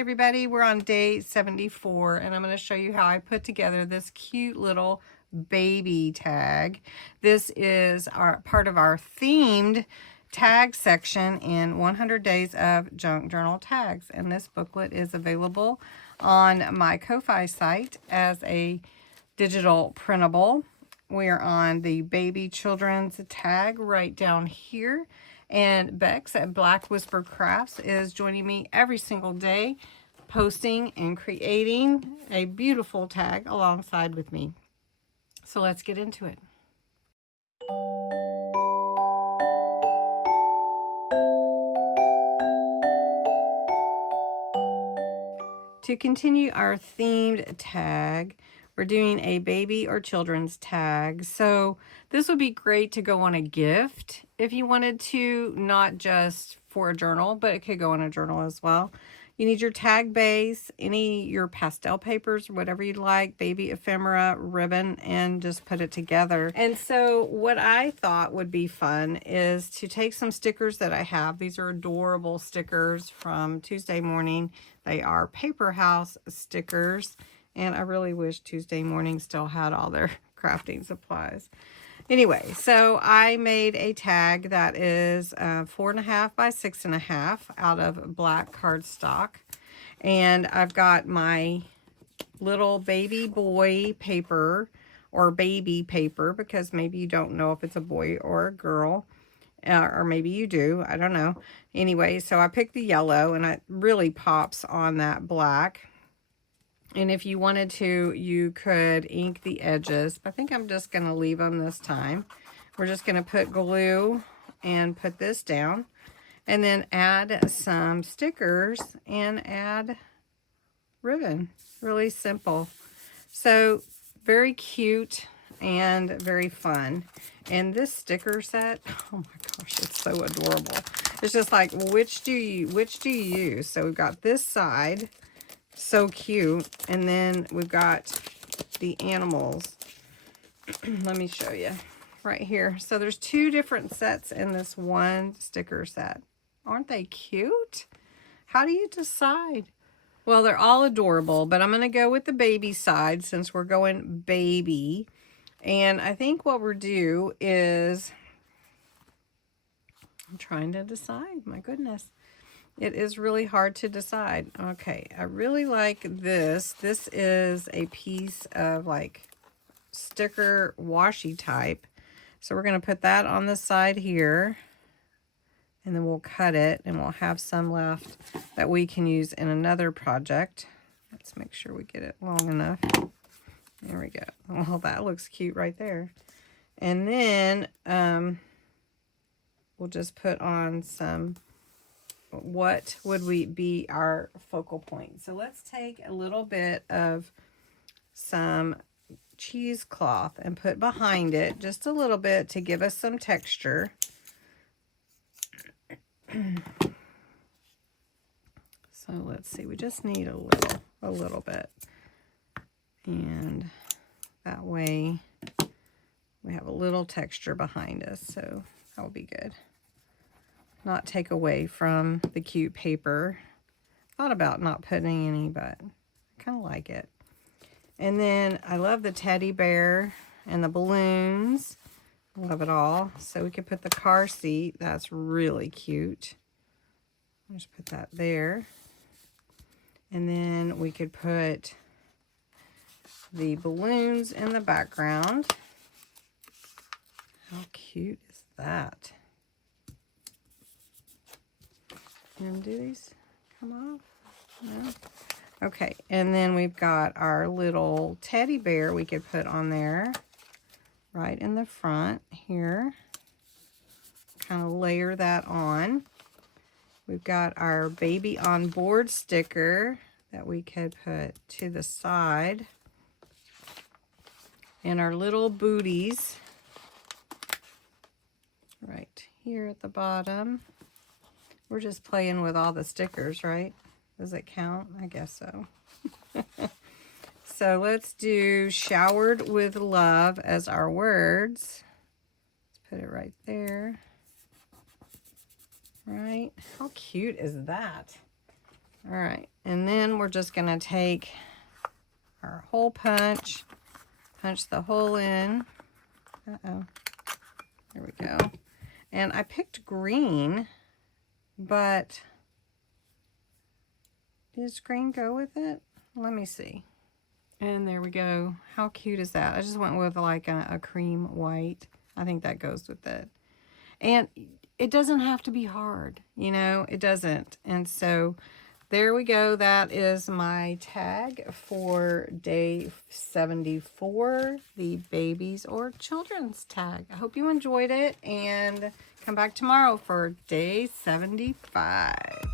everybody, we're on day 74 and I'm going to show you how I put together this cute little baby tag. This is part of our themed tag section in 100 Days of Junk Journal Tags, and this booklet is available on my Ko-Fi site as a digital printable. We're on the baby children's tag right down here. And Bexx at Black Whisper Crafts is joining me every single day, posting and creating a beautiful tag alongside with me. So let's get into it. To continue our themed tag, we're doing a baby or children's tag. So this would be great to go on a gift if you wanted to, not just for a journal, but it could go on a journal as well. You need your tag base, your pastel papers, whatever you'd like, baby ephemera, ribbon, and just put it together. And so what I thought would be fun is to take some stickers that I have. These are adorable stickers from Tuesday Morning. They are Paper House stickers. And I really wish Tuesday Morning still had all their crafting supplies. Anyway, so I made a tag that is 4.5 by 6.5 out of black cardstock. And I've got my little baby boy paper or baby paper, because maybe you don't know if it's a boy or a girl. Or maybe you do, I don't know. Anyway, so I picked the yellow and it really pops on that black. And if you wanted to, you could ink the edges. But I think I'm just going to leave them this time. We're just going to put glue and put this down. And then add some stickers and add ribbon. Really simple. So very cute and very fun. And this sticker set, oh my gosh, it's so adorable. It's just like, which do you use? So we've got this side. So cute. And then we've got the animals. Let me show you right here. So there's two different sets in this one sticker set. Aren't they cute? How do you decide? Well, they're all adorable, but I'm going to go with the baby side since we're going baby. And I think what we'll do is, I'm trying to decide. My goodness. It is really hard to decide. Okay, I really like this. This is a piece of like sticker washi type. So we're going to put that on the side here. And then we'll cut it and we'll have some left that we can use in another project. Let's make sure we get it long enough. There we go. Well, that looks cute right there. And then we'll just put on some, what would be our focal point? So let's take a little bit of some cheesecloth and put behind it just a little bit to give us some texture. So let's see, we just need a little bit. And that way we have a little texture behind us, so that will be good. Not take away from the cute paper. Thought about not putting any, but I kind of like it. And then I love the teddy bear and the balloons. Love it all. So we could put the car seat. That's really cute. I'll just put that there. And then we could put the balloons in the background. How cute is that? And do these come off? No? Okay, and then we've got our little teddy bear we could put on there right in the front here. Kind of layer that on. We've got our baby on board sticker that we could put to the side. And our little booties right here at the bottom. We're just playing with all the stickers, right? Does it count? I guess so. So let's do showered with love as our words. Let's put it right there. Right? How cute is that? All right, and then we're just gonna take our hole punch the hole in. Uh-oh, there we go. And I picked green, but does green go with it? Let me see. And there we go. How cute is that? I just went with like a cream white. I think that goes with it. And it doesn't have to be hard, you know, it doesn't. And so there we go. That is my tag for day 74, the babies or children's tag. I hope you enjoyed it, and come back tomorrow for day 75.